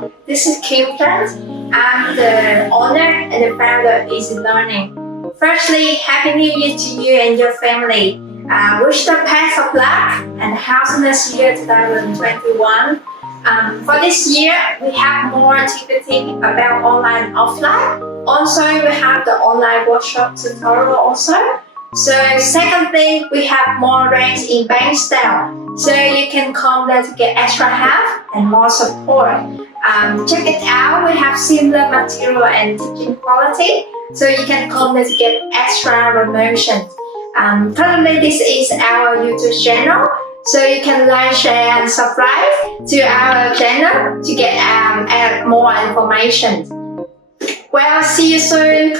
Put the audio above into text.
channel. This is 𝗘𝗭𝗄𝗜. I'm the owner and the founder of Ezzi Learning. Firstly, Happy New Year to you and your family. Wish the best of luck and healthiness year 2021. For this year, we have more activity about online and offline. Also, we have the online workshop tutorial also. So second thing, we have more range in bank style. So you can come there to get extra help and more support. Check it out, we have similar material and teaching quality. So you can come there to get extra promotions. Currently, this is our YouTube channel. So you can like, share and subscribe to our channel to get more information. Well, see you soon.